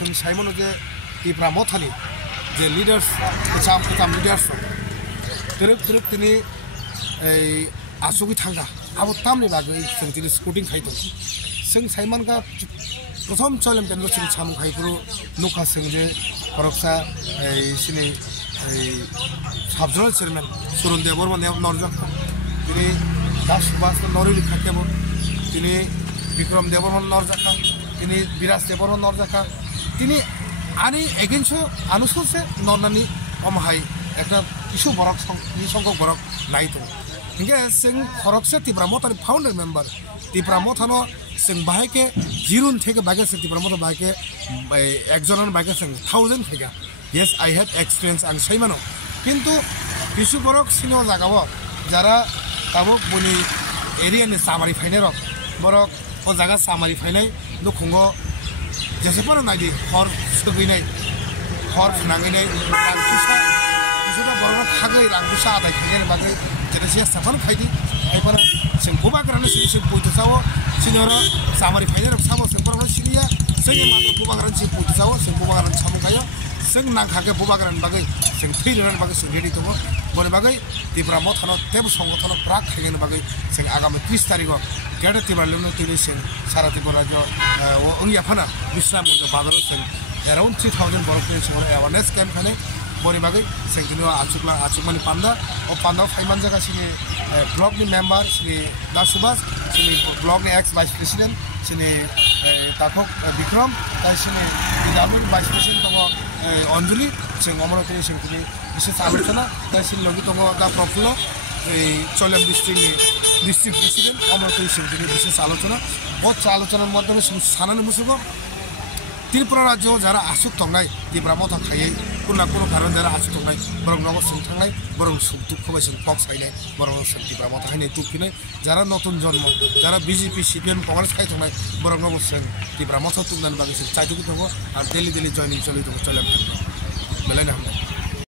जों साइमन जे त्रिपुरा मथानि जे lidars कचाम lidars तरक तिनी आसुगि थांगा आबो तामनि बागै जों तिनी स्कुटिं खाइदों जों साइमन का प्रथम चलेम केन्द्र जों सामु खाइफोरु नुखा जों जे खरकसा सिनि साबजनल चेयरमेन सुरुन देबरमन नरजक तिनी दास सुभाष नरिलि खाकेबो तिनी विक्रम देबरमन नरजाका तिनी बिराज देबरमन नरजाका तिनी आनी एगेन्स्ट आनुससे नरनानि अमहाय একটা ইস্যু বরক সংখ্যক বরক নাইতো हिंगे जों खरकसा त्रिपुरा मथानि फाउंडर मेम्बर त्रिपुरा मथानो जों बाहायके जिरुन थेके बागे जों त्रिपुरा मथा बाहायके एकजन बागे जों 1000 थेगा येस आई हैड एक्सपीरियंस आं सैमानो किन्तु किसु बरक सिनो जागाव जारा ताबो बनि एरियानि सामारि फाइनाय रक बरक ओ जागा सामारि फाइनाय दुखुंगो जेसेपर नायदि हर सगैनाय हर फुनांगैनाय रांकुसा किसुबा बरक खागै रांकुसा आदाय खायनाय बागै जेनेसे साफान खायदि एफोर जों बुबाग्रानो सिन पयथसाव सिनियर सामारि फाइनाय रक सामो सेफोराव सिनिया जोंनि मागो बुबाग्रानो सिन पयथसाव जों बुबाग्रानो सामु खायो जों नांखागे बुबाग्रानो बागै जों थैरनो बागै जों रेडि दङ बनि बागै त्रिपुरा मथानो तेब संगठन प्राक खायनो बागै जों आगामी 30 तारिखआव गेट त्रिपुरा लेमनो तिनि जों सारा त्रिपुरा राज्य अंगियाफाना बिस्राम बाजार जों एराउन्ड 3000 बरफनि जों एवारनेस कैम्प खाने बनि बागै जों दिनो आचुकमानि पान्दा ओ पान्दा फाइमान जागा सिनि ब्लकनि मेम्बार श्री दास सुभाष सिनि ब्लकनि एक्स भाइस प्रेसिडेंट सिनि ताखक विक्रम सिनि डिपार्टमेंट भाइस प्रेसिडेंट दङ अंजलि जों अमरतनि जों दिनै बिसोर आलोचना सिनि लगे दङ दा प्रफुल्ल चलेम डिस्ट्रिक्ट प्रेसिडेंट अमरतनि जों दिनै बिसोर आलोचना बहुत आलोचनानि माध्यमे जों सानानो मुसुगो त्रिपुरा राज्योआव जारा आसुक थांनाय त्रिपुरा मथा खायै कुना कुनु कारण जारा आसुक थांनाय बरं नगद जों थांनाय बरं दुखुबाय जों पक्स खायनाय बरं जों त्रिपुरा मथा खायनाय दुखिनाय जारा नतुन जन्म जारा बीजेपी सीपीएम कांग्रेस खाय थांनाय बरं नगद जों त्रिपुरा मथा तुंनानै बागै जों चाइदुगु दङ आरो डेली जयनिं चलि दङ चलेम बेलायनो हामबाय।